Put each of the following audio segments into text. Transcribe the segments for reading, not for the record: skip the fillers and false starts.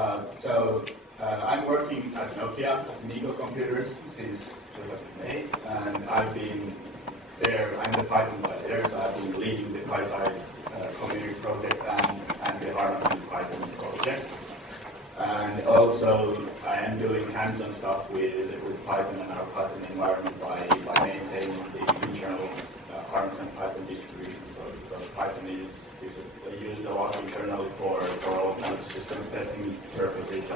I'm working at Nokia, Nico Computers, since 2008, and I've been there. I'm the Python guy there, so I've been leading the PySide community project and the Harmony Python project. And also, I am doing hands-on stuff with Python and our Python environment by maintaining the internal ARMS and Python distribution. So because Python is used a lot internally for all kinds of systems testing purposes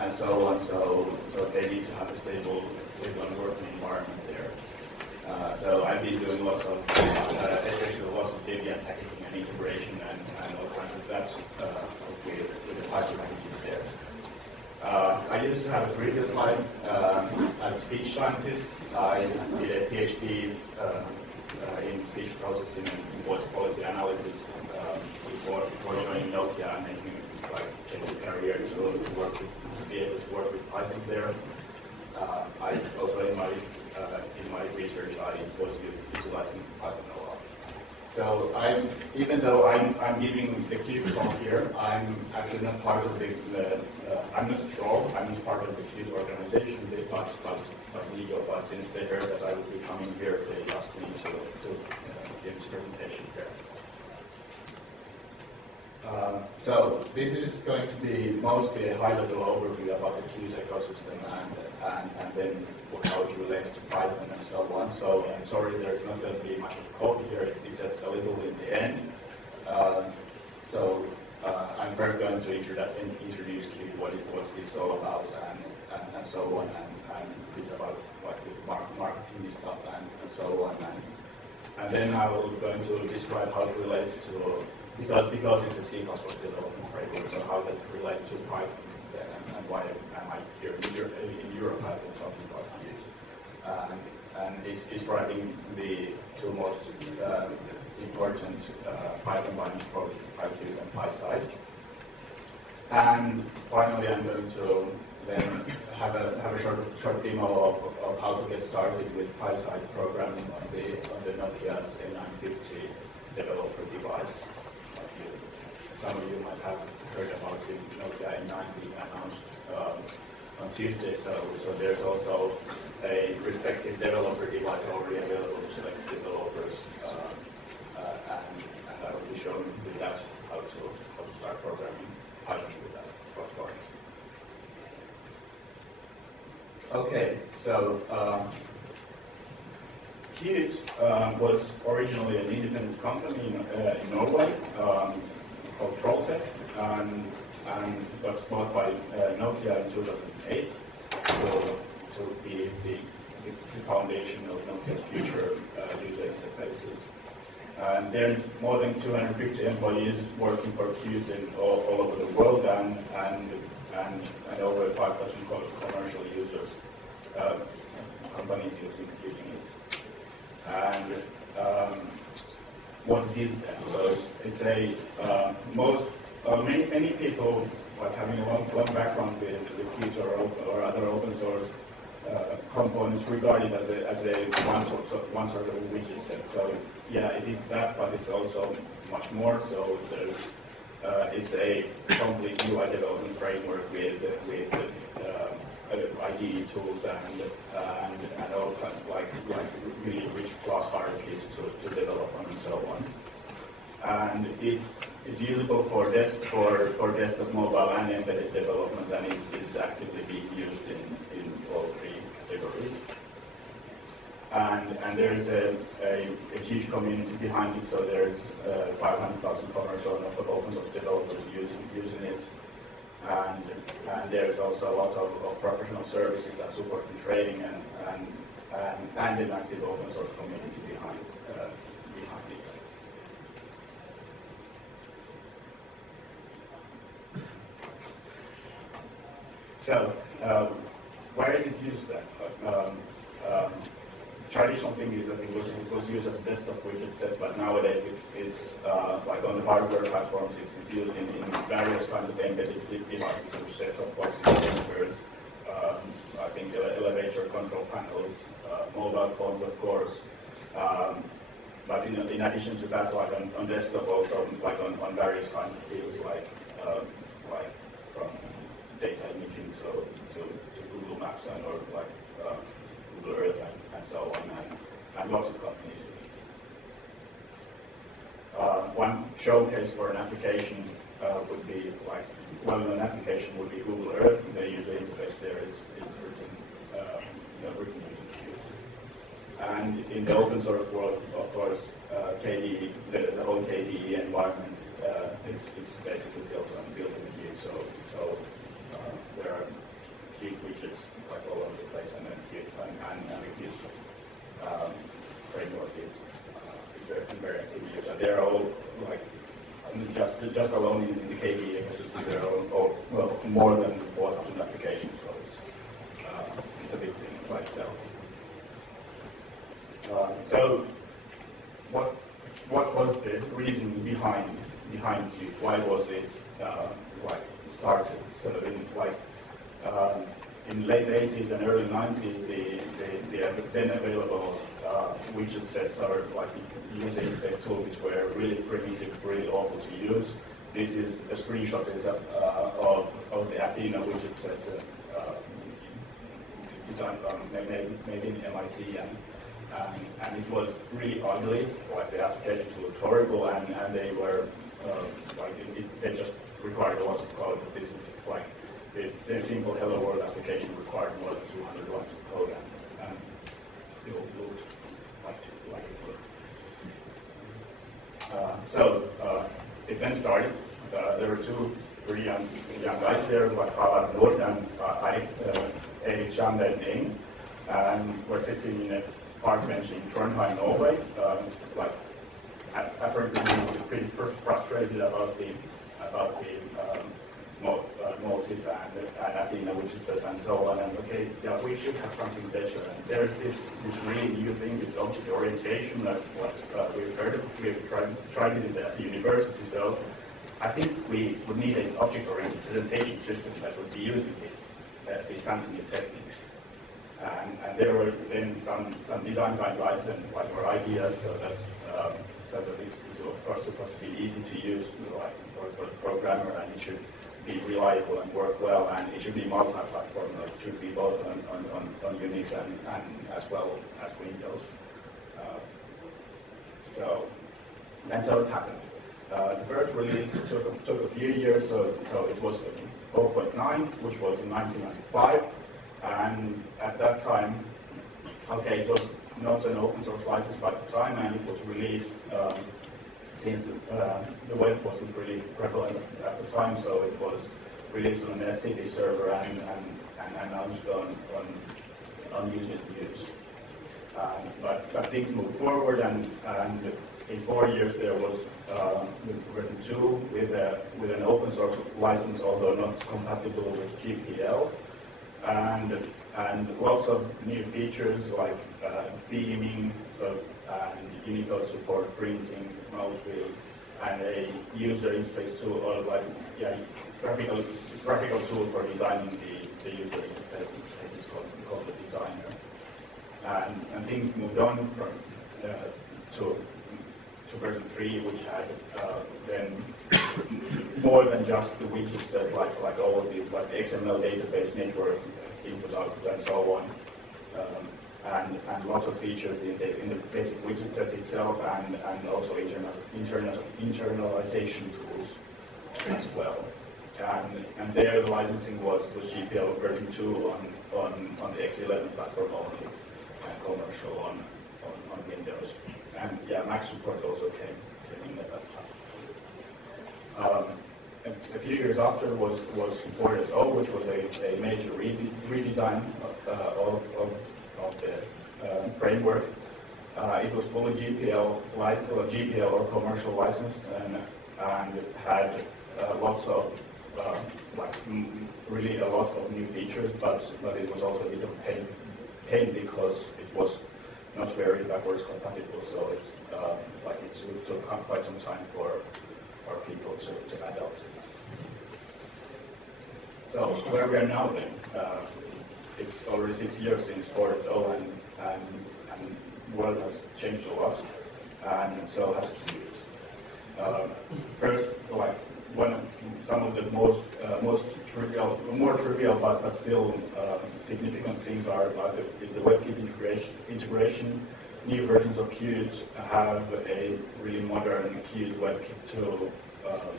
and so on. So they need to have a stable and working environment there. So I've been doing especially lots of Debian packaging and integration and all kinds of that with the Python packaging there. I used to have a previous life as a speech scientist. I did a PhD in speech processing and voice quality analysis before joining Nokia and making change career to be able to work with Python there. I also in my research I was utilizing Python a lot. So even though I'm giving the Qt talk here, I'm actually not part of I'm not a troll. I'm not part of the Qt organization, but legal. But since they heard that I would be coming here, they asked me to give this presentation here. So this is going to be mostly a high-level overview about the Qt ecosystem and then how it relates to Python and so on. So I'm sorry there's not going to be much of code here, except a little in the end. I'm first going to introduce Qt, what it's all about and so on, and a bit about marketing stuff and so on. And then I will going to describe how it relates to because it's a C++ development framework, so how that relates to Python and why am I here in EuroPython talking about Qt. And is describing the two most important Python binding projects, PyQt and PySide. And finally, I'm going to then have a short demo of how to get started with PySide programming on the Nokia's N950 developer device. Some of you might have heard about the Nokia N9 being announced on Tuesday, so there's also a respective developer device already available to select developers, and I will be showing with that how to start programming Python with that platform. Okay, so Qt was originally an independent company in Norway called Trolltech, and got bought by Nokia in 2008 to be the foundation of Nokia's future user interfaces. And there's more than 250 employees working for Qt all over the world, and over 5,000 commercial users, companies using it. And what is it then? So it's many people like having a long background with Qt or other open source components regard it as a one sort of widget set. So yeah, it is that, but it's also much more. So it's a complete UI development framework with IDE tools and all kinds of like really rich class hierarchies to develop on and so on. And it's usable for desktop, mobile, and embedded development, and it is actively being used in all three categories. And there's a huge community behind it, so there's 500,000 commercial and open source developers using it. And there's also a lot of professional services and support and training and an active open source community behind it. So, where is it used then? Traditional thing is that it was used as a desktop widget set, but nowadays it's like on the hardware platforms, it's used in various kinds of embedded devices, which sets of boxes, computers, I think elevator control panels, mobile phones, of course. But in addition to that, like on desktop also, like on various kinds of fields, like case for an application would be like, well, an application would be Google Earth. The user interface there is written, written using Qt. And in the open source world, of course, KDE, the whole KDE environment is basically built in Qt. So there are Qt widgets like all over the place, and then Qt and the Qt framework is very actively used. And they're all like just alone in the KDE ecosystem, there are more than 4,000 applications. So it's a big thing by itself. So what was the reason behind Qt? Why was it started? So in late 80s and early 90s, the then available widget sets are like user interface tools which were really primitive, really awful to use. This is a screenshot of the Athena widget sets designed made in MIT, and it was really ugly. Like the applications looked horrible, and they were they just required lots of code. This was like the simple Hello World application required more than 200 lines of code, and still looked like it would. So it then started. There were two pretty young guys there, like Harald Nord and Erik Schamberg, and we're sitting in a park bench in Trondheim, Norway. Apparently pretty frustrated about the motive and Athena widgets and so on, and okay, yeah, we should have something better. And there's this really new thing, this object orientation. That's what we've heard of. We've tried it at the university. So I think we would need an object-oriented presentation system that would be using these fancy new techniques. And there were then some design guidelines and or ideas, so that it's of course supposed to be easy to use for the programmer, and it should be reliable and work well, and it should be multi-platform. It should be both on Unix and as well as Windows. So it happened. The first release took a few years, so it was 0.9, which was in 1995, and at that time, okay, it was not an open source license by the time, and it was released since the web wasn't really prevalent at the time, so it was released on an FTP server and announced on user use. But things moved forward, and in 4 years there was version 2 with an open source license, although not compatible with GPL, and lots of new features like theming, and Unicode support, printing, mouse wheel, and a user interface tool, or graphical tool for designing the user interface. It's called the designer. And things moved on from to version 3, which had then more than just the widget set, like all of these, like the XML database network, input, output, and so on, and lots of features in the basic widget set itself, and also internalization tools as well. And there the licensing was GPL version 2 on the X11 platform only, and commercial on Windows. And Mac support also came in at that time. A few years after was 4.0, which was a major redesign of the framework. It was fully GPL or commercial licensed, and had lots of really a lot of new features, but it was also a bit of a pain because it was not very backwards compatible. So it took quite some time for people to adopt it. So where we are now then, it's already 6 years since 4.0, and the world has changed a lot, and so has Qt. First, some of the more trivial but still significant things is the WebKit integration. New versions of Qt have a really modern Qt WebKit tool um,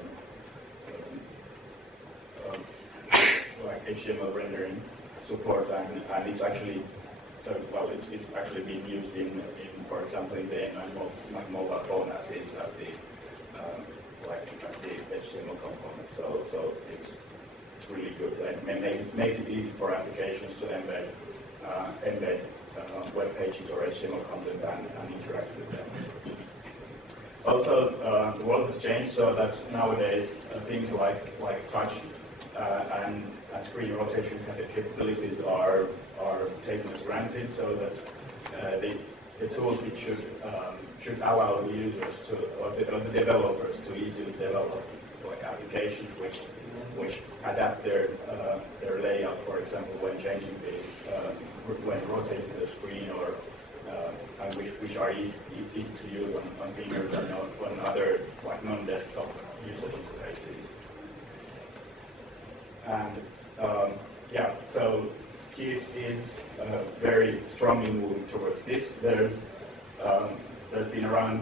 like HTML rendering support, and it's actually it's actually being used in for example in the mobile phone as the HTML component. So it's really good. It makes it easy for applications to embed web pages or HTML content and interact with them. Also, the world has changed so that nowadays things like touch and screen rotation capabilities are taken as granted. So that the toolkit should allow the users or the developers to easily develop like applications which adapt their layout, for example, when changing when rotating the screen, or and which are easy to use on fingers and on other like non-desktop user interfaces. And so Qt is very strongly moving towards this. There's been around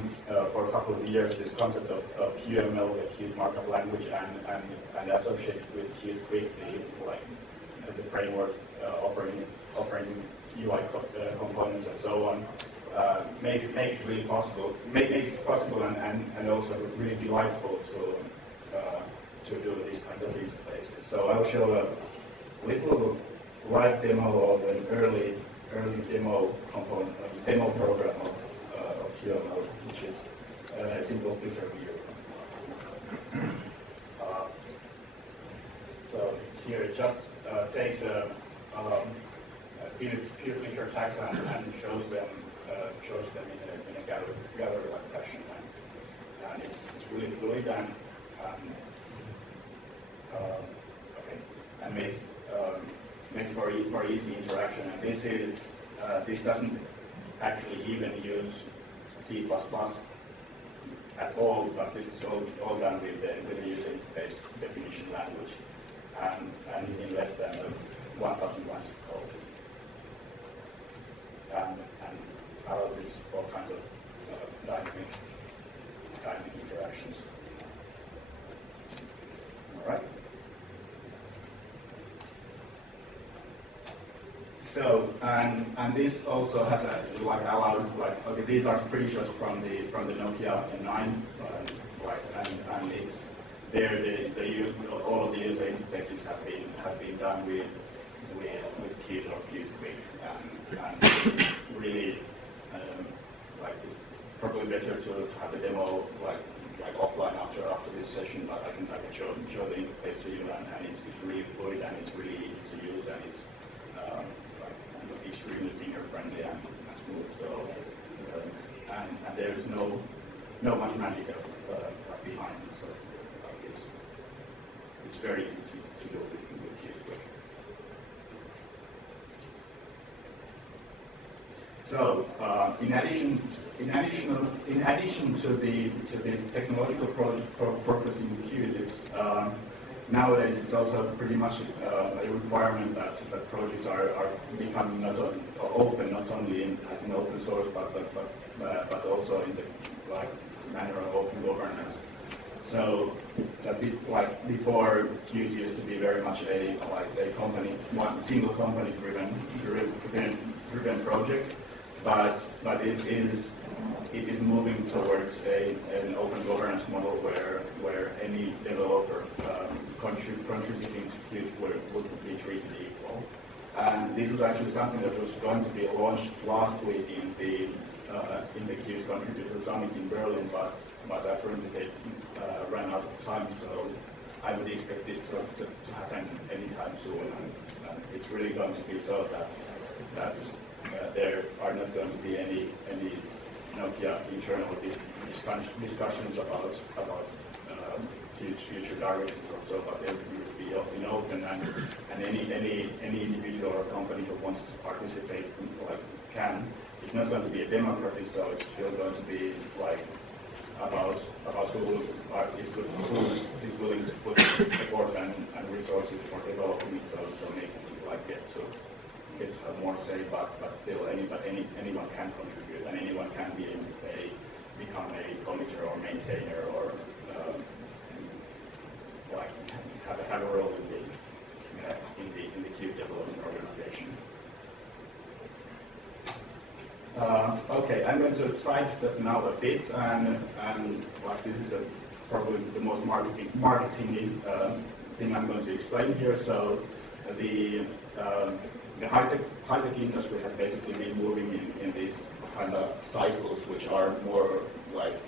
for a couple of years this concept of QML, the Qt markup language, and associated with Qt Quick, the framework offering UI components and so on, make it really possible, make it possible and also really delightful to do these kinds of interfaces. So I'll show a little live demo of an early demo component, demo program of QML, which is a simple filter view. So it's here. It just takes a few flicker tags and shows them in a gallery-like fashion, and it's really fluid and makes for easy interaction. And this doesn't actually even use C++ at all, but this is all done with the user interface definition language, and in less than 1,000 lines of code. And allows all kinds of dynamic interactions. All right. So and this also has allowed these are screenshots from the Nokia N9, and it's there. All of the user interfaces have been done with Qt or Qt Quick, and it's really it's probably better to have the demo like offline after this session, but I can show the interface to you, and it's really fluid and it's really easy to use, and it's extremely finger friendly and smooth. So and there's no much magic behind it. So it's very easy to do with Qt Quick. So in addition to the technological progress in Qt, nowadays it's also pretty much a requirement that projects are becoming not only as an open source, but also in the manner of open governance. So before, Qt used to be very much a single company driven project, but it is moving towards an open governance model where any developer contributing to Qt would be treated equal. And this was actually something that was going to be launched last week in the Qt Contributor Summit in Berlin, but apparently they ran out of time. So I would expect this to happen anytime soon. And it's really going to be so that there are not going to be any Nokia internal discussions about Qt's future directions or so, but everything will be open, and any individual or company who wants to participate can. It's not going to be a democracy, so it's still going to be about who is willing to put support and resources for developing it, so make it get to have more say, but still anyone can contribute, and anyone can become a committer or maintainer or have a role in the Qt development organization. Okay, I'm going to sidestep now a bit, and like this is probably the most marketing thing I'm going to explain here. So the high-tech industry has basically been moving in these kind of cycles, which are more like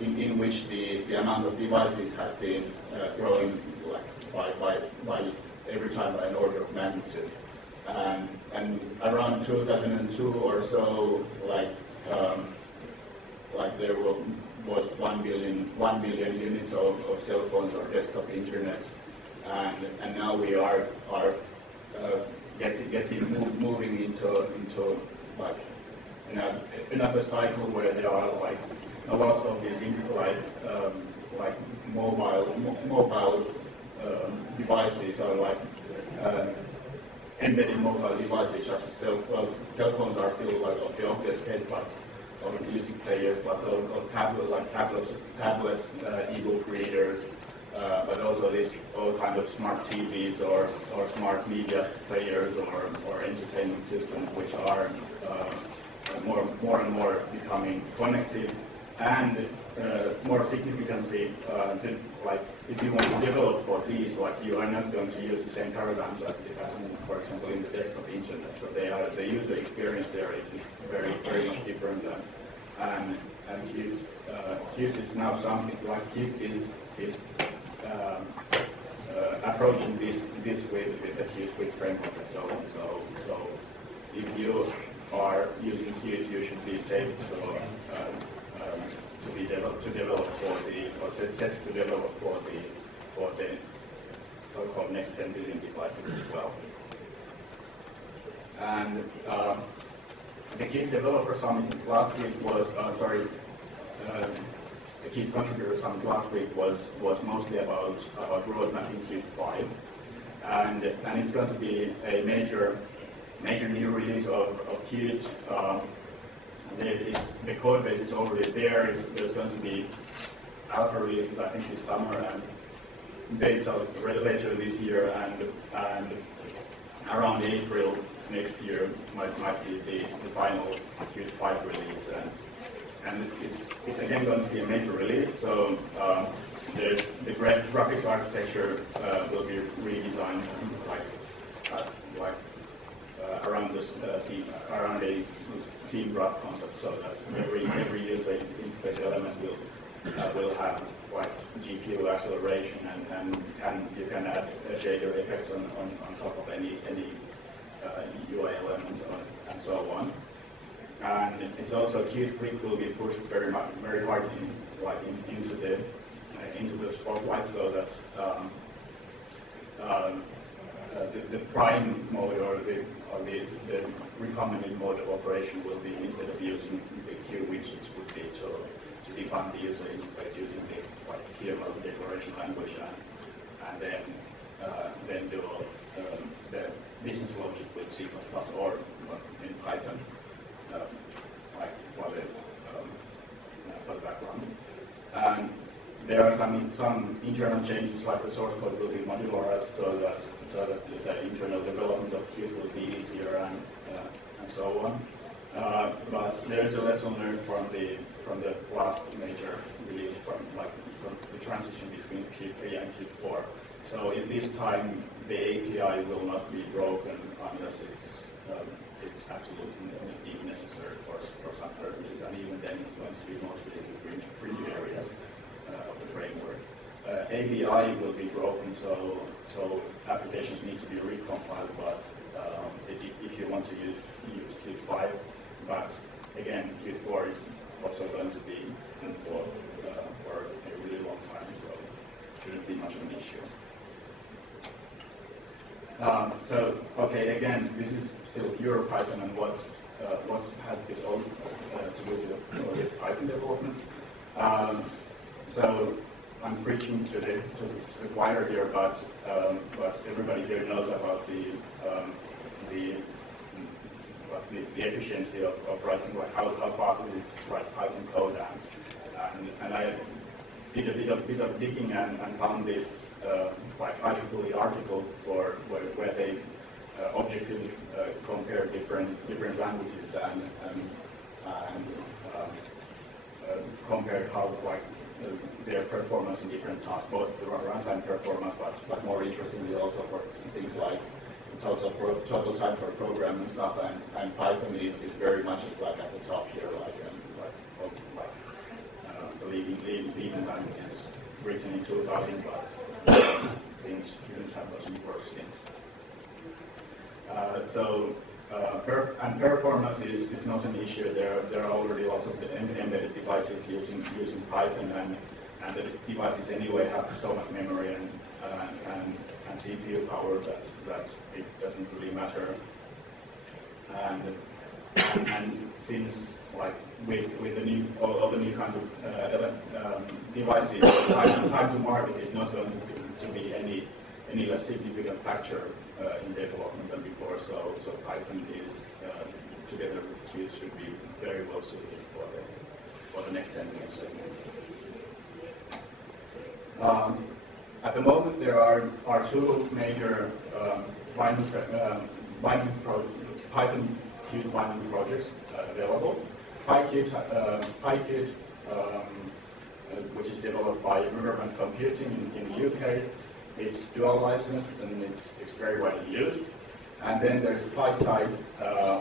in which the amount of devices has been growing like by every time by an order of magnitude. And around 2002 or so, like there was 1 billion units of cell phones or desktop internet, and now we are moving into like another cycle where there are like a lot of these like mobile devices or like embedded mobile devices such as cell phones. Cell phones are still like of the obvious case, but of music players, but of tablets, ebook readers, but also these all kind of smart TVs or smart media players or entertainment systems, which are more and more becoming connected. And more significantly, like if you want to develop for these, like you are not going to use the same paradigms as for example, in the desktop internet. So the user experience there is very much different. And Qt is now something like Qt is approaching this with the Qt framework and so on. So if you are using Qt, you should be safe to develop for the so-called next 10 billion devices as well. And the Qt Developer Summit last week was the Qt Contributor Summit last week was mostly about roadmapping Qt 5, and it's going to be a major new release of Qt. The code base is already there. There's going to be alpha releases, I think, this summer, and beta later this year, and around April next year might be the final Qt 5 release, and it's again going to be a major release. So there's the graphics architecture will be redesigned around a scene graph concept, so that every user interface element will have like GPU acceleration, and you can add shader effects on top of any UI element and so on. And it's also Qt Quick will be pushed very hard into the spotlight, so that the prime mode or the recommended mode of operation will be, instead of using the Q widgets, would be to define the user interface using the QML declaration language, and then do the business logic with C++ or in Python, for the background. And there are some internal changes, like the source code will be modularized, so that the internal development of Qt will be easier and so on. But there is a lesson learned from the last major release, from the transition between Qt 3 and Qt 4. So in this time, the API will not be broken unless it's absolutely necessary for some purposes, and even then it's going to be mostly in fringe areas of the framework. ABI will be broken, so applications need to be recompiled, but if you want to use Qt 5, but again, Qt 4 is also going to be for a really long time, so it shouldn't be much of an issue. Okay, again, this is still EuroPython, and what has this all to do with Python development. So I'm preaching to the choir here, but everybody here knows about the efficiency of writing, like how fast it is to write Python code, and did a bit of digging and found this like IEEE article for where they objectively compare different languages and compare how their performance in different tasks, both the runtime performance, but more interestingly also for things like total time per program and stuff. And Python is very much like at the top here, leading languages written in 2000, but things shouldn't have those worse things. And performance is not an issue. There are already lots of embedded devices using Python, and the devices anyway have so much memory and CPU power that it doesn't really matter. And since with all the new kinds of devices, time to market is not going to be any less significant factor in development than before. So Python is together with Qt should be very well suited for the next 10 years. At the moment, there are two major Python Qt binding projects available. PyQt, which is developed by EuroPython Computing in the UK. It's dual licensed and it's very widely used. And then there's PySide,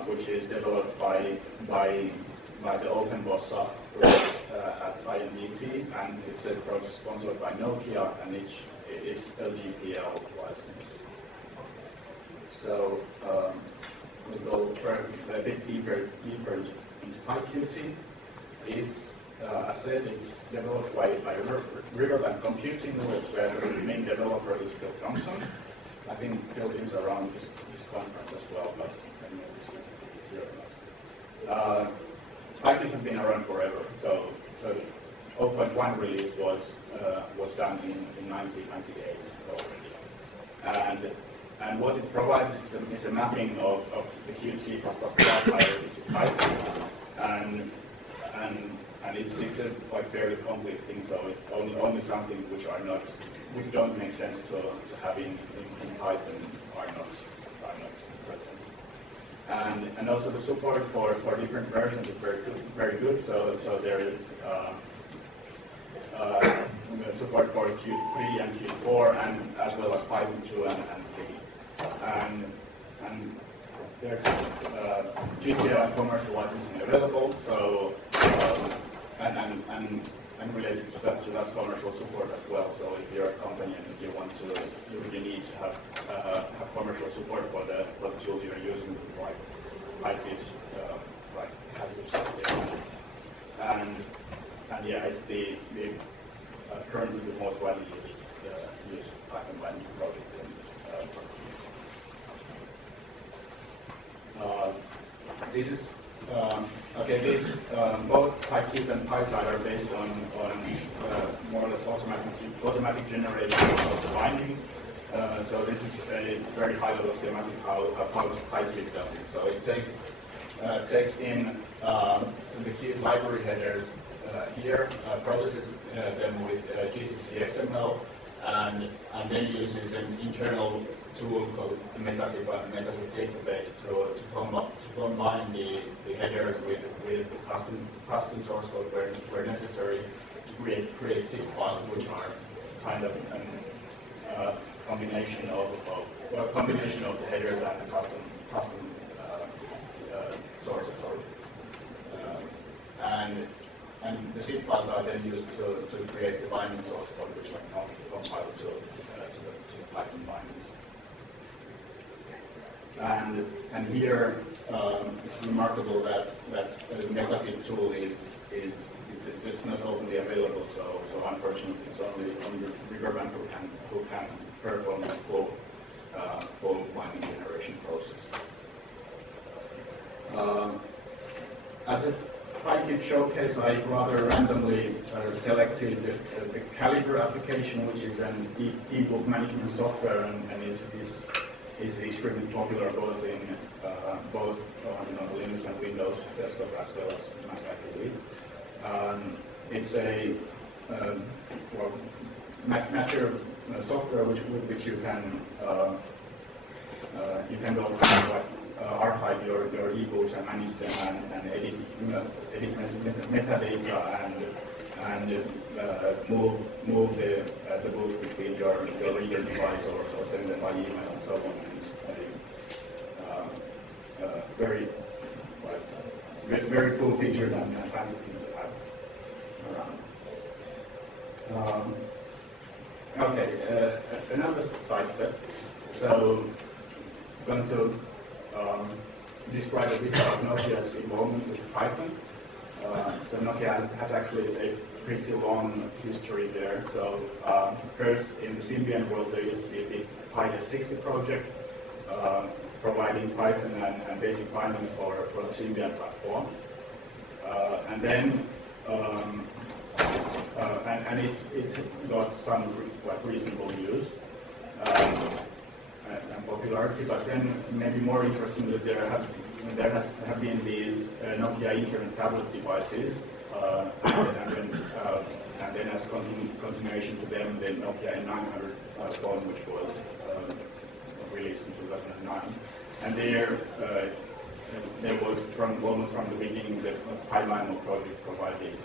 which is developed by the OpenBOS software at INDT, and it's a project sponsored by Nokia, and it's LGPL license. So we'll go a bit deeper into PyQt. It's as said, it's developed by EuroPython Computing, where the main developer is Phil Thompson. I think Phil is around this conference as well, but I don't know if he's here or not. PyQt has been around forever, so 0.1 release was done in 1998 already. And what it provides is a mapping of the Qt C++ library to Python, and it's a fairly complete thing. So it's only something which don't make sense to have in Python are not present. And also the support for different versions is very good. So there is support for Qt 3 and Qt 4, and as well as Python 2 and 3. And there's GPL and commercial licensing available. So and related to that commercial support as well. So if you're a company and you really need to have commercial support for the tools you're using, like this, has your stuff there. And yeah, it's the currently the most widely used Python binding project this is okay. These both PyQt and PySide are based on more or less automatic generation of the bindings. So this is a very high-level schematic how PyQt does it. So it takes in the Qt library headers here, processes them with G6 XML, and then uses an internal tool called the MetaZip database to combine the headers with custom source code where necessary to create zip files, which are kind of a combination of the headers and the custom source code. And the zip files are then used to create the binding source code, which are compiled to the Python bindings. And here it's remarkable that the MetaZip tool it's not openly available. So unfortunately, it's only EuroPython who can perform this full binding generation process. As a PyQt showcase, I rather randomly selected the Calibre application, which is an ebook management software, and is extremely popular both in Linux and Windows desktop as well as Mac, I believe. It's well, mature software with which you can go through archive your ebooks and manage them and edit metadata and move the books between your reader device or send them by email and so on. And it's very cool feature and fancy things to have around. Okay, another side step. So I'm going to describe a bit about Nokia's involvement with Python. So Nokia has actually a pretty long history there. So first in the Symbian world there used to be a big PyDes60 project providing Python and basic bindings for the Symbian platform. And then and it's got some reasonable use and popularity, but then maybe more interestingly there have been these Nokia Internet tablet devices, and then as a continuation to them, the Nokia N900 phone, which was released in 2009, and there was almost from the beginning the PyMyMo project provided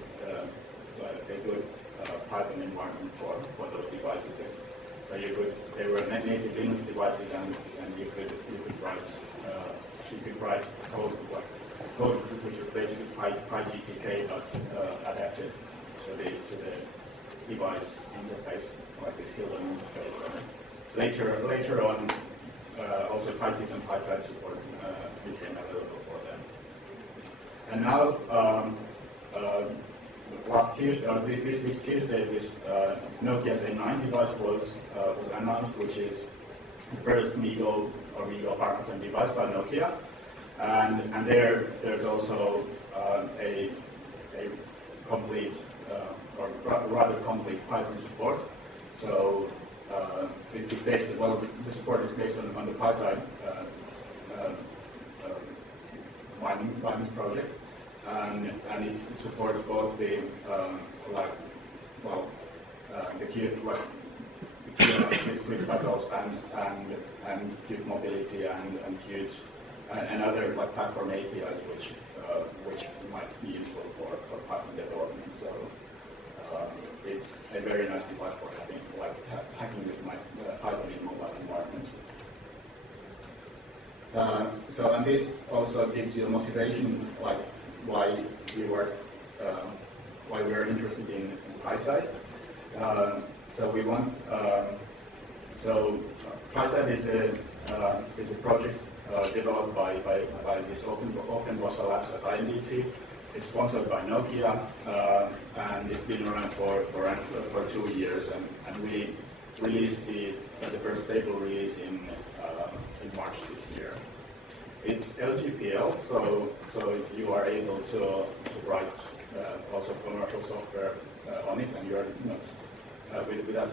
a good Python environment for those devices. So they were native Linux devices, and you could write code which is basically PyGTK but adapted to the device interface, like this Hilton interface. Later on, also PyPython and PySide support became available for them. And now, this week's Tuesday, this Nokia's N9 device was announced, which is the first MeeGo or MeeGo Parkinson device by Nokia, and there's also a complete or rather complete Python support. So it's based, well, the support is based on the PySide bindings project. And it supports both the the Qt bundles and Qt mobility and Qt and other platform APIs which might be useful for Python development. So it's a very nice device for hacking with Python in mobile environments. So and this also gives you a motivation why we're interested in PySide. So we want so PySide is a project developed by this Open Bossa Labs at IMDT. It's sponsored by Nokia, and it's been around for 2 years. And we released the first stable release in March this year. It's LGPL, so you are able to write also commercial software on it, and you are not without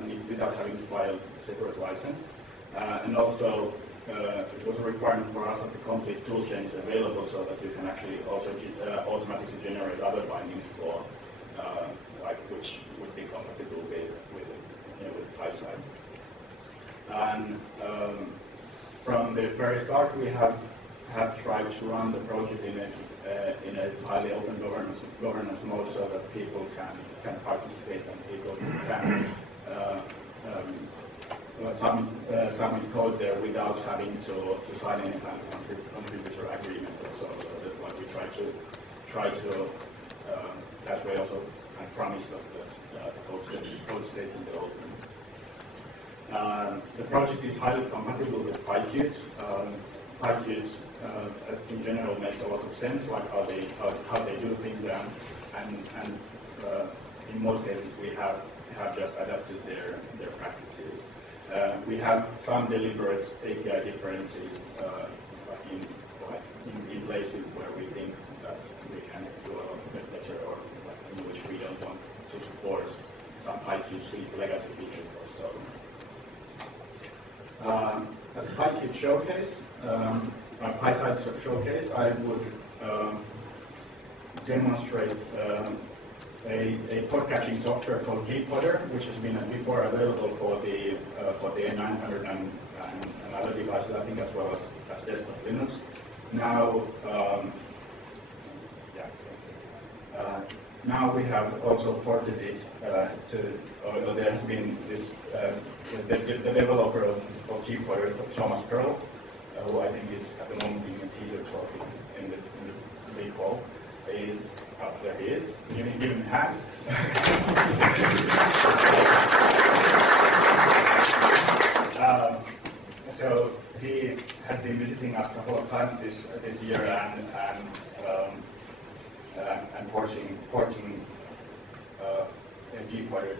having to buy a separate license. And also, it was a requirement for us that the complete toolchain is available, so that you can actually also automatically generate other bindings for which would be compatible with PySide. And from the very start, we have tried to run the project in a highly open governance mode, so that people can participate and people can submit code there without having to sign any kind of contributor agreement or so. So that's what we try to that way also promise that the code stays in the open. The project is highly compatible with PyQt. PyQt in general makes a lot of sense, like how they do things, and in most cases we have just adapted their practices. We have some deliberate API differences in places where we think that we can do a lot better, or in which we don't want to support some PyQt legacy features or so. As a PyQt showcase, a PySide showcase, I would demonstrate a pod caching software called GPodder, which has been before available for the N900 and other devices, I think, as well as desktop Linux. Now, now we have also ported it to, there has been this, the developer of GPodder, Thomas Pearl, who I think is at the moment being a teaser talk in the recall, is, there he is, give him a hand. So he has been visiting us a couple of times this year and porting GPodder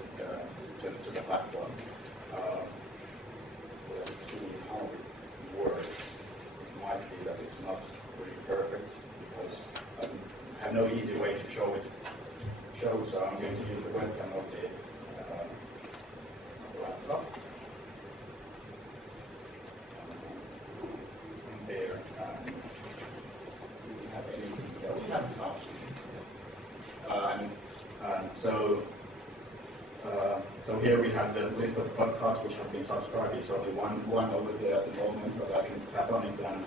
to the platform. Let's see how it works. It might be that it's not really perfect because I have no easy way to show, so I'm going to use the webcam of the laptop. And there, we have anything. Yeah, we have some. So here we have the list of podcasts which have been subscribed. It's only one over there at the moment, but I can tap on it and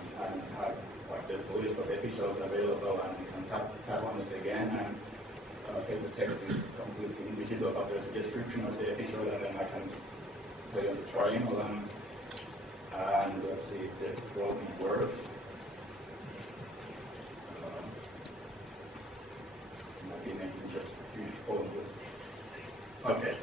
have like the list of episodes available, and you can tap on it again, and okay, the text is completely invisible, but there's a description of the episode, and then I can play on the triangle, and let's see if the roaming works. Might be making just a huge phone with. Okay.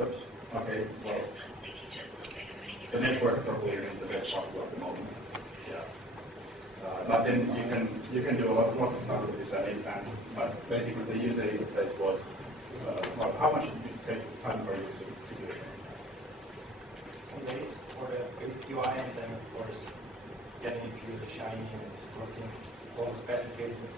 Oops. Okay. Well, the network probably isn't the best possible at the moment. Yeah. But then you can do a lot of stuff with this, but basically the user interface was well, how much did it take time for you to do it? Some days for the basic UI, and then of course getting it really shiny and working all the special cases.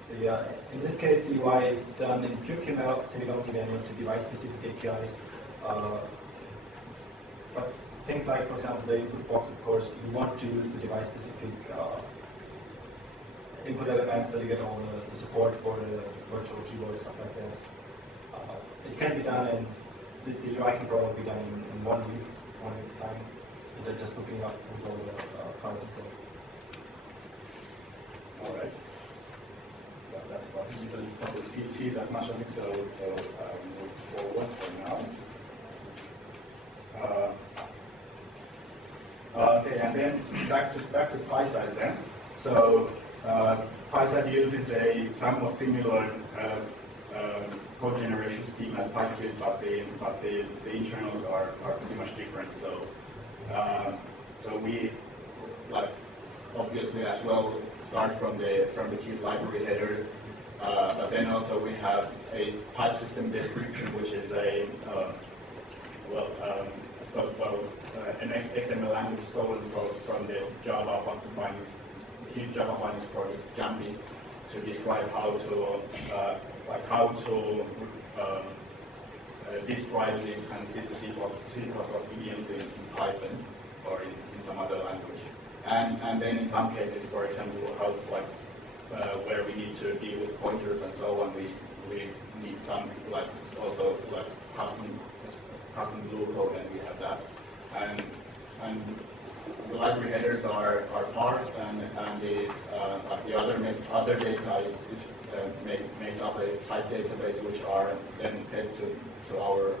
So yeah, in this case the UI is done in pure QML, so you don't need any of the device-specific APIs. But things like, for example, the input box, of course, you want to use the device-specific input elements, so you get all the support for the virtual keyboard, stuff like that. It can be done, and the UI can probably be done in 1 week, 1 week time. They're just looking up with all the files and code. All right. Well, that's what you don't probably see that much of it, so move forward for now. Okay, and then back to PySide then. So PySide uses a somewhat similar code generation scheme as PyQt, but the internals are pretty much different. So so we obviously as well start from the Qt library headers, but then also we have a type system description, which is an XML language stolen from the Java bindings, Qt Java bindings project Jambi, to describe how to describe the kind of the C++ idioms in Python or in some other language, and then in some cases, for example, how where we need to deal with pointers and so on, we need some custom glue code, and we have that, and the library headers are parsed, and the other data makes up a type database, which are then fed to our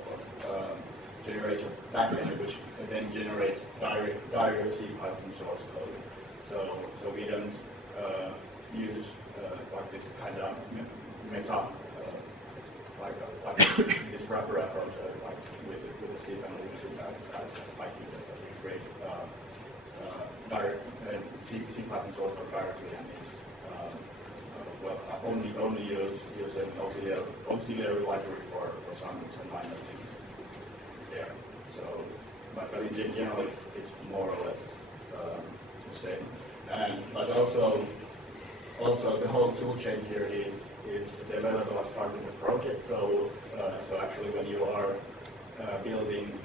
generator backend, which then generates direct C Python source code. So we don't use this kind of meta this wrapper approach with the C and with C as PyQt, that we create direct C Python source code directly, and it's only use an auxiliary library for some minor things there. So, but in general, it's more or less the same. But also the whole tool chain here is is available as part of the project. So actually, when you are building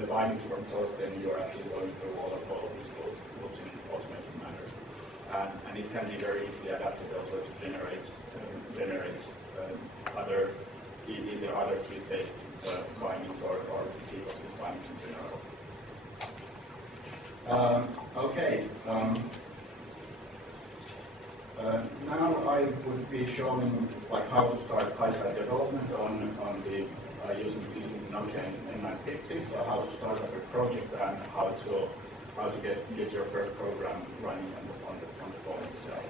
the bindings from source, then you are actually going through all of these loops in an automated manner, and it can be very easily adapted also to generate either other Qt-based bindings or C++ bindings in general. Okay. Now I would be showing how to start PySide development on the using Nokia N950. So how to start up a project and how to get your first program running on the phone itself.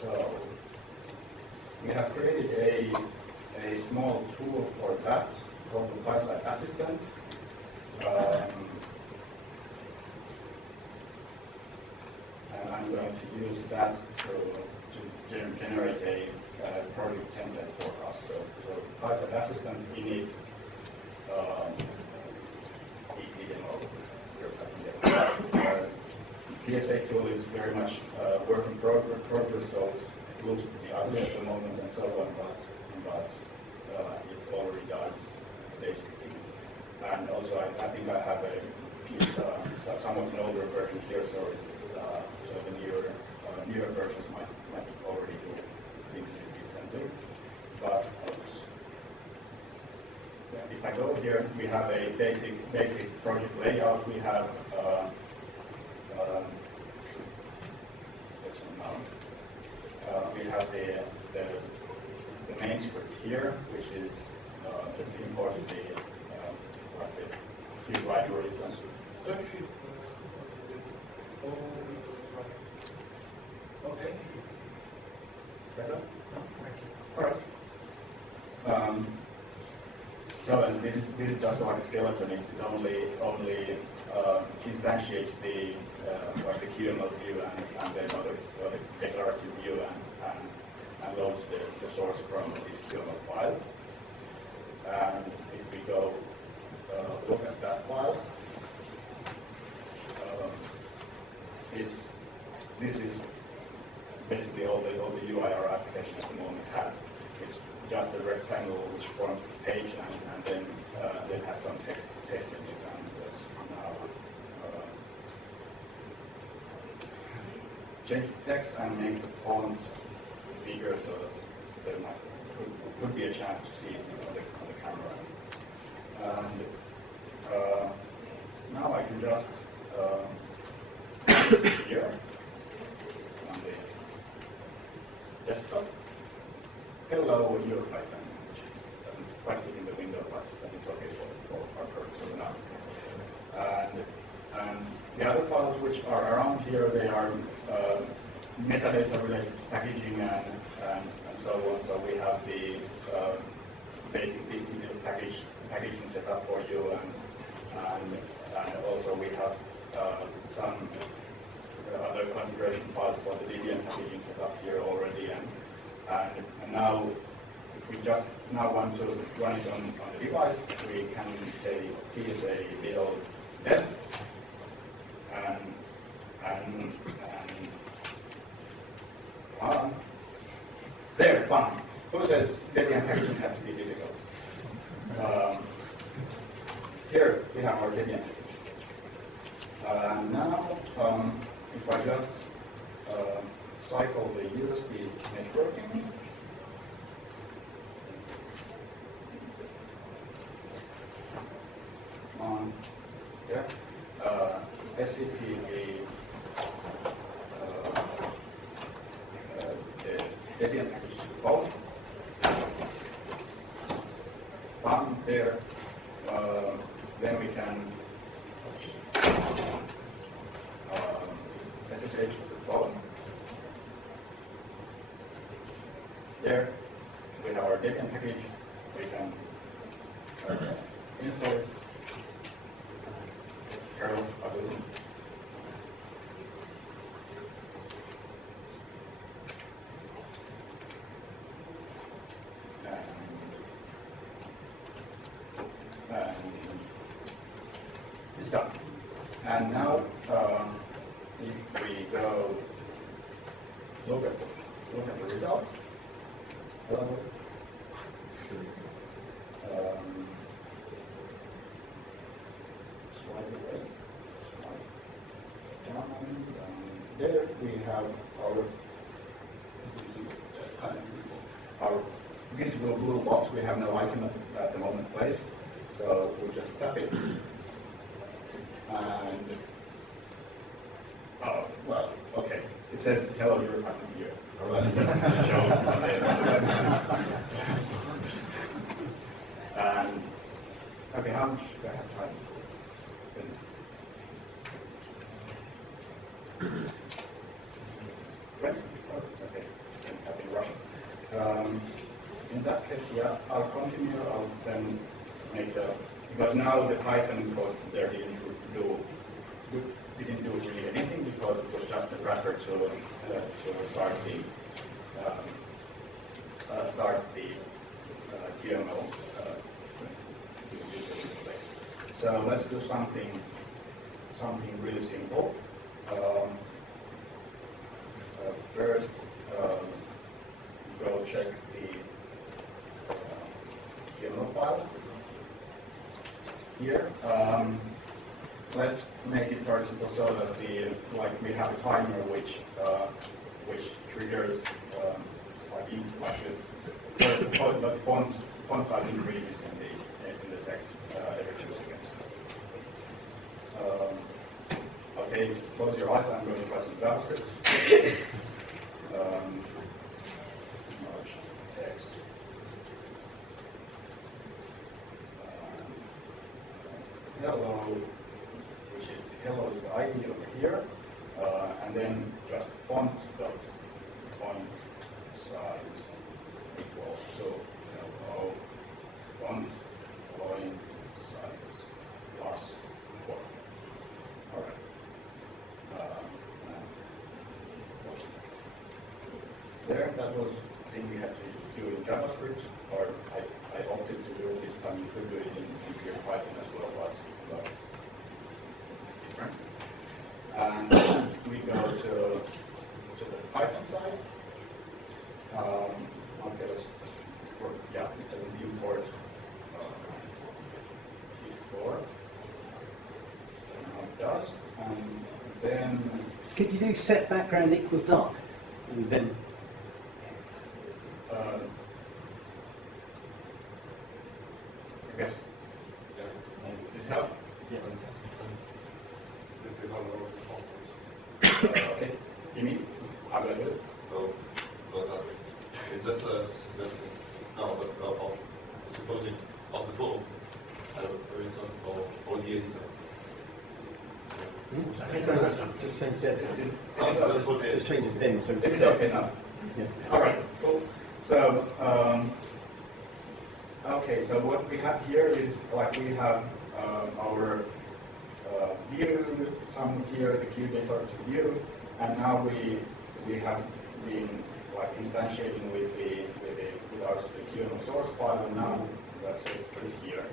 So we have created a small tool for that called the PySide Assistant. And I'm going to use that to generate a project template for us. So PySide Assistant, we need PSA tool is very much work in progress, so it looks pretty ugly at the moment and so on, but it already does basic things. And also, I think I have a somewhat an older version here, so the newer versions might already do things a bit differently. But if I go here, we have a basic project layout. We have we have the main script here, which is just imports the libraries and so. Okay. Better? All right. So and this is just like a skeleton. It only instantiates the QML view and then the declarative view and loads the source from this QML file. And if we go look at that file, this is basically all the UI our application at the moment has. It's just a rectangle which forms the page and then has some text in it, and that's now change the text and make the font bigger so that there could be a chance to see it on the camera. And now I can just here on the desktop. Hello, EuroPython, which doesn't quite fit in the window, but it's okay for our purposes now. And the other files which are around here, they are metadata related to packaging and so on. So we have the basic distinctive packaging set up for you, and also we have some other configuration files for the Debian packaging set up here already. And now, if we just now want to run it on the device, we can say PSA build dev and there, bam. Who says Debian packaging has to be difficult? Here we have our Debian package. Now, if I just cycle the USB networking, yeah, SCP the Debian package to phone. Bam, there. Then we can SSH to the phone. There, we have our Debian package. We can install it. Kernel, obviously. And it's done. And now if we go look at the results. Slide away. Slide down. There we have our beautiful blue box. We have no icon at the moment place, so we just tap it. And oh well, okay. It says hello, EuroPython here. It doesn't show on the web. And okay, how much do I have time? Right? Okay, I've been rushing. In that case, yeah, I'll continue. I'll then make the, because now the Python code there didn't do really anything because it was just a wrapper to start the QML user interface. So let's do something really simple. First, go check the QML file here. Let's make it very simple so that we have a timer which triggers the font size increases in the text every 2 seconds. Okay, close your eyes. I'm going to try some JavaScript. Merge text. Hello, which is hello is the ID over here, and then just font size equals to hello font size plus 4. All right. There, that was the thing we had to do in JavaScript, or I opted to do it this time. You could do it in EuroPython as well, but different. And we go to the Python side. Okay, let's import before. How it does, and then. Could you do set background equals dark, and then? I guess. Does it help? Yeah. Okay. You mean? How do I do it? It's just a suggestion. No, but supposing of the full or the editor. I think that's just change the edit. Just change his name. So It's okay now. Yeah. All right. Cool. So okay. So what we have here is we have our view, some here the Q data to view, and now we have been instantiating with our QML source file, and now let's say put it here.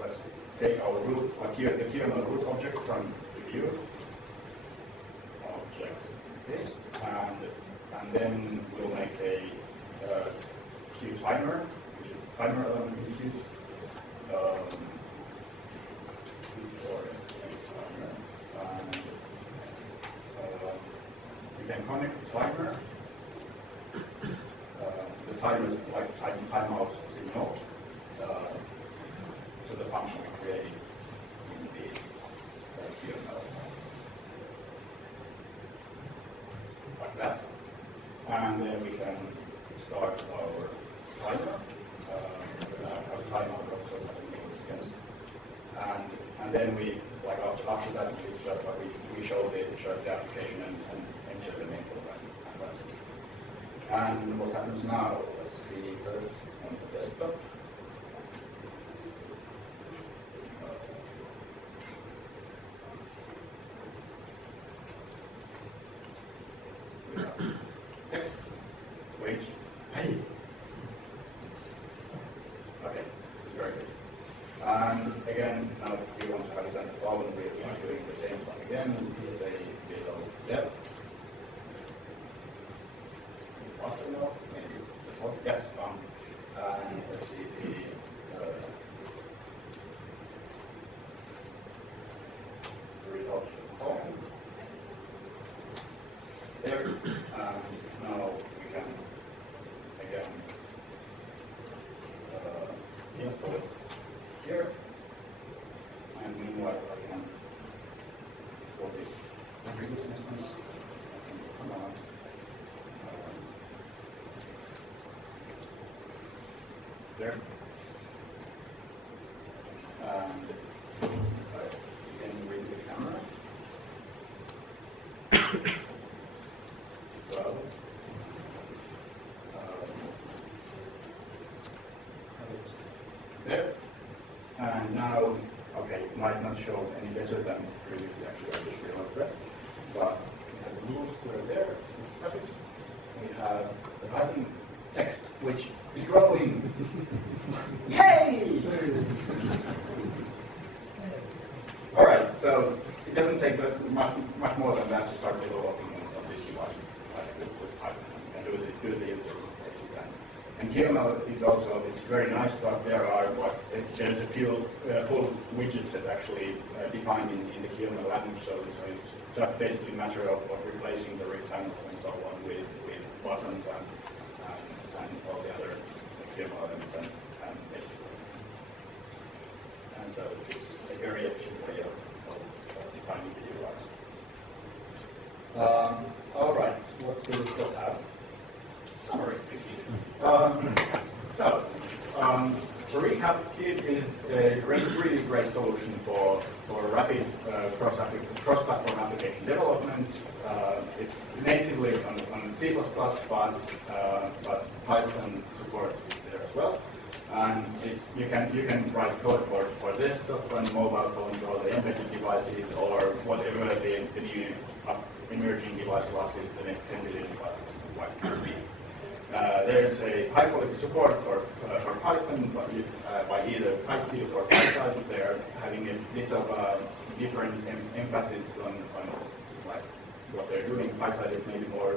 Let's take our root, the QML root object from the view object this, and then we'll make a Q timer, which is a timer element in Q. You can connect the timer. The timer is like timeout signal to the function we create in the QML. Like that. And then we can start our timer. Our timeout of 20 milliseconds. And then we, after that, it's just we show the application and enter the name program, and that's it. And what happens now? Let's see first on the desktop. We have text, wage. Okay, it's very good. And again, now if you want to have it on the phone, we are doing the same stuff again. Say below depth. Faster now, maybe. That's all. Yes. And let's see the result home. There. Now we can again install it here. And meanwhile, I can for this previous instance. I can there. And again with the camera. Well, there. And now, okay, it might not show any better than previously, actually, I just realized that. But we have the blue square there, it's perfect. We have the Python text, which is growing. Yay! All right, so it doesn't take much more than that to start developing on this device, like with Python. And do the user basic. And QML is also, it's very nice, but there's a few full widgets that actually defined in the QML language, so it's just basically a matter of replacing the rectangles and so on with buttons and all the other QML elements and HTML. And so it's a very efficient way of defining the UIs. All right, what do we still have? Summary. To recap, Qt is a really great solution for rapid cross-platform application development. It's natively on C++, but Python support is there as well. And you can write code for desktop and mobile phones or the embedded devices or whatever the new emerging device classes, the next 10 million devices might be. There's a high quality support for Python by either Python or Python. They're having a bit of different emphasis on like what they're doing. Python is maybe more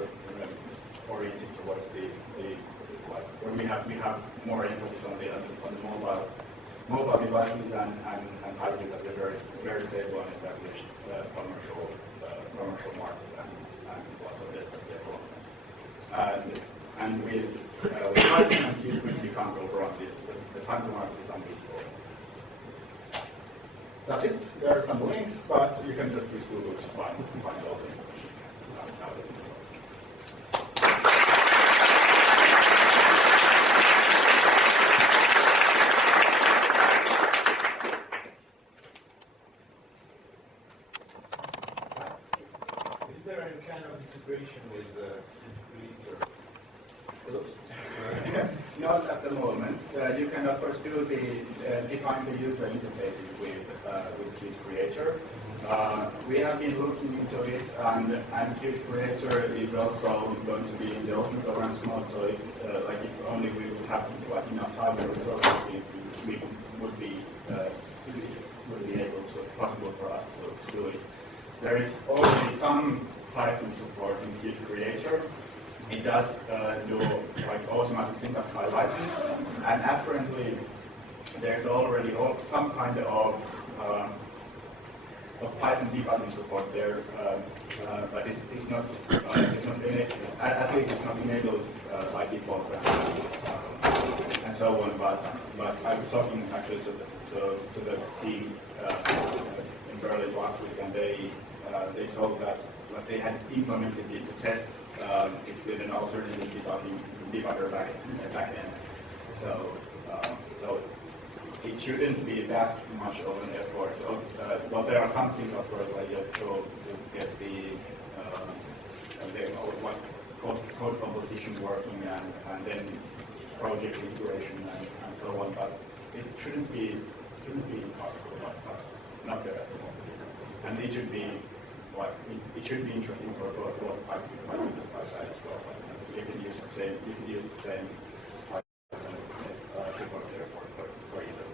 oriented towards where we have more emphasis on the mobile devices and Python has a very stable and established commercial market and lots of desktop development. And with Python and Qt, you can't go wrong. The time to market is unbeatable. That's it. There are some links, but you can just use Google to find all the information. Nowadays. Is there any kind of integration with the creator? Not at the moment. You can of course define the user interfaces with Qt Creator. We have been looking into it, and Qt Creator is also going to be in the open tolerance mode. So if only we would have enough time and resources, we would be able to possible for us to do it. There is already some Python support in Qt Creator. It does do automatic syntax highlighting, and apparently there's already some kind of Python debugging support there, but it's not enabled, at least it's not enabled by default and so on. But I was talking actually to the team in Berlin last week, and they told that they had implemented it to test it with an alternative debugger back end. So it shouldn't be that much of an effort. But there are some things, of course, like you have to get the code composition working and then project integration and so on. But it shouldn't be impossible, but not there at the moment. And it should be interesting for both Python and Python as well. You can use the same support there for either.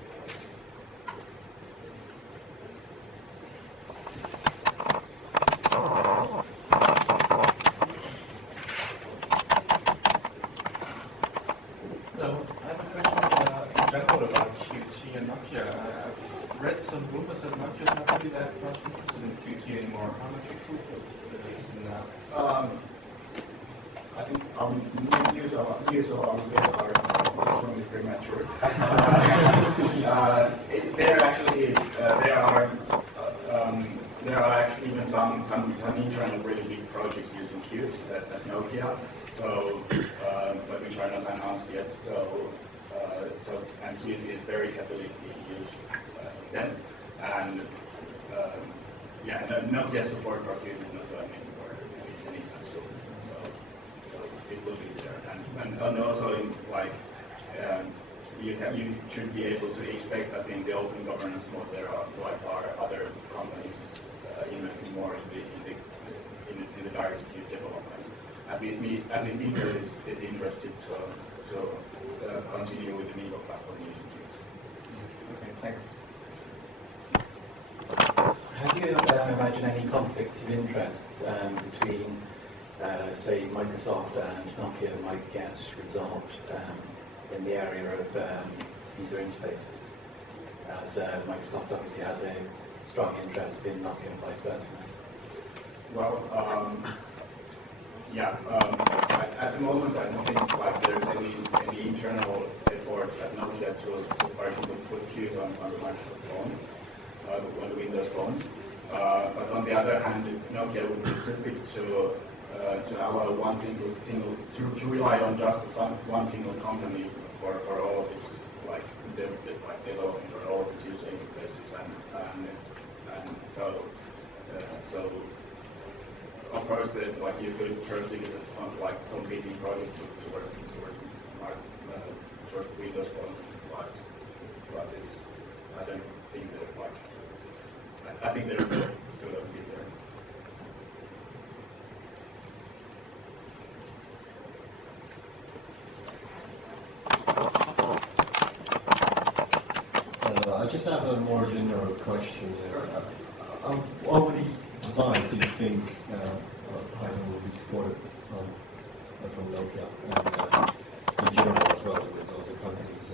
I've read some rumors that Nokia not really that much interested in Qt anymore. How much truth is in that? I think news of our data are extremely premature. There actually is, there are actually even some internal really big projects using Qt at Nokia. So, but which are not announced yet. And Qt is very heavily used then. And Nokia support for Qt is not going anywhere anytime soon. So it will be there. And also in you should be able to expect that in the open governance mode there are other companies investing more in the direct Qt development. At least Intel is interested to continue with the Migo platform using Qt. Okay, thanks. Have you imagined any conflicts of interest between, say, Microsoft and Nokia might get resolved in the area of user interfaces, as Microsoft obviously has a strong interest in Nokia and vice versa? Well, at the moment I don't think there's any internal effort at Nokia to for example, put Qt on the Microsoft phone, on the Windows phones. But on the other hand, Nokia would be stupid to allow one single to rely on just one single company for all of its development or all of its user interfaces and so of course you could first think it as competing project towards Windows Phone, but it's I don't think that I think they're still going to be there. I just have a more general question here. How many devices do you think Python will be supported from Nokia and in general as well with other companies?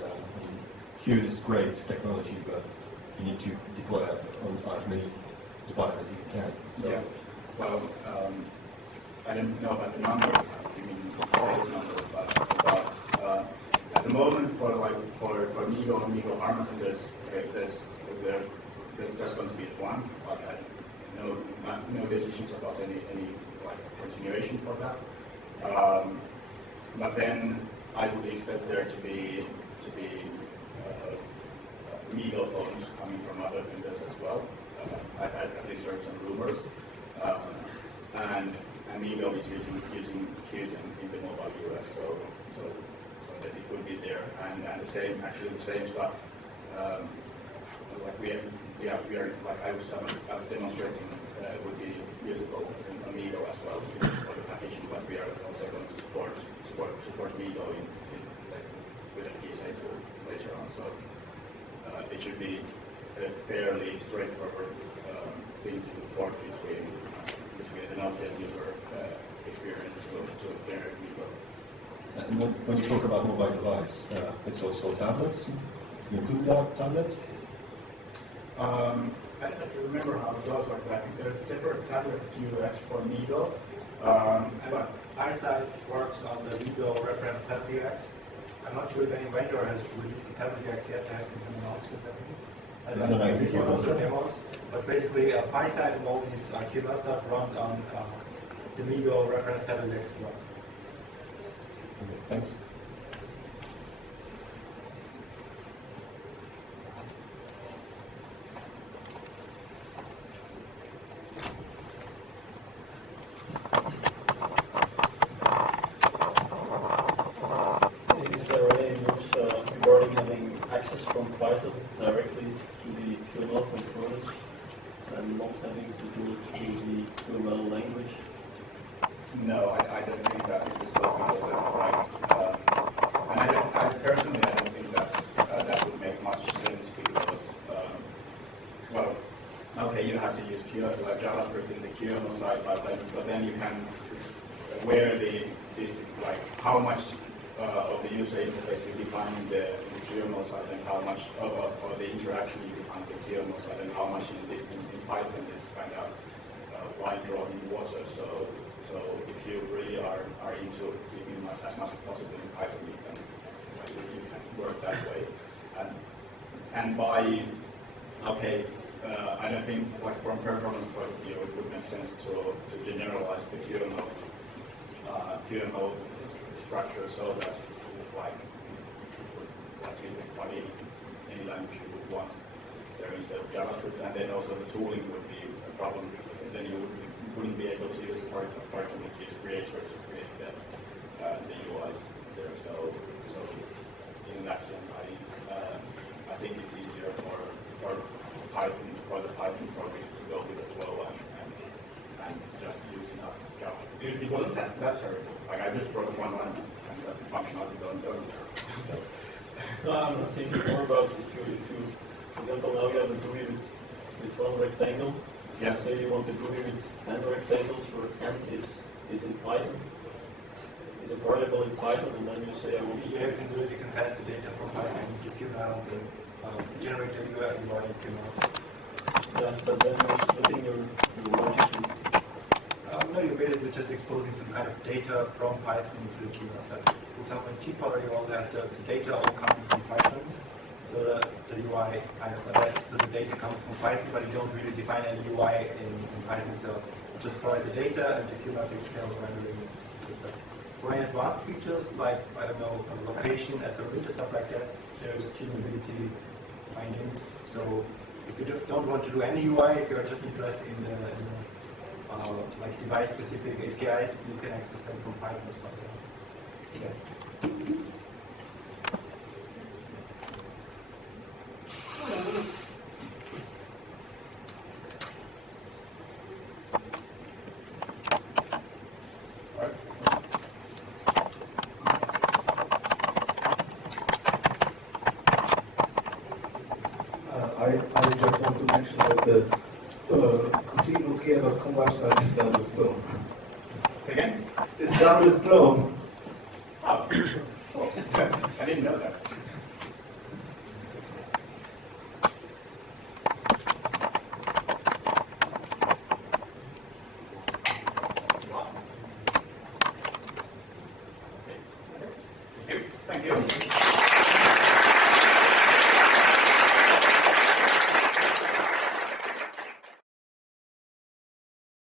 Qt is great technology, but you need to deploy it on as many devices as you can. So. Yeah. Well, I don't know about the number. You mean sales number, but at the moment for Migo and Migo Harmony, there's just going to be one, but no decisions about any continuation for that. But then I would expect there to be Migo phones coming from other vendors as well. I've least heard some rumors, and Migo is using Qt in the mobile US, so that it would be there, and the same stuff. We are I was demonstrating would be usable in Migo as well for the packaging, but we are also going to support Migo with a PSA tool later on. So it should be a fairly straightforward thing to port between the Nokia user experience to their Migo. And when you talk about mobile device, it's also tablets. You include tablets? I don't remember how it goes like that. I think there's a separate tablet UX for Migo. But Airas works on the Migo reference tablet UX. I'm not sure if any vendor has released the tablet UX yet. There has been announced with that. I don't know if you also demos. But basically, Airas and all these QML stuff runs on the Migo reference tablet UX as well. Okay, thanks. Access from Python directly to the QML components and not having to do it through the QML language? No, I don't think that's in the scope because and I personally don't think that would make much sense because okay, you have to use JavaScript in the QML side, but then you can where how much of the user interface is defining the QML side and how much, or the interaction you can find with QML side and how much in Python it's kind of line drawing water. So if you really are into keeping as much as possible in Python, you can work that way. And by, okay, I don't think, like from performance point of view, it would make sense to generalize the QML structure so that like any language you would want there instead of JavaScript, and then also the tooling would be a problem because then you wouldn't be able to use parts of the Qt creator to create the UIs there. So in that sense, I think it's easier for Python, for the Python projects to go with the flow and just use enough JavaScript. It wasn't that terrible. Like I just wrote one line and the functionality don't there. So. No, I'm thinking more about if you, for example, now you have a GUI with one rectangle. Yeah. Say you want a GUI with n rectangles where n is in Python. Is a variable in Python, and then you say I want. Yeah, you can do it. You can pass the data from Python. If you now generate a UI, you can. Yeah, but then you're splitting your logic. No, you're basically just exposing some kind of data from Python to the QML side. For example, in TPOD, you all have the data all coming from Python. So the UI kind of adapts to the data coming from Python, but you don't really define any UI in Python itself. You just provide the data and the QML takes care of rendering the stuff. For any advanced features, like, I don't know, location, SRE, stuff like that, there's tunability findings. So if you don't want to do any UI, if you're just interested in the like device-specific APIs, you can access them from Python as well. Yeah. I just want to mention that the complete Nokia.com website is down with Chrome. Say again? It's down with Chrome. Oh, I didn't know that. Wow. Okay. Thank you.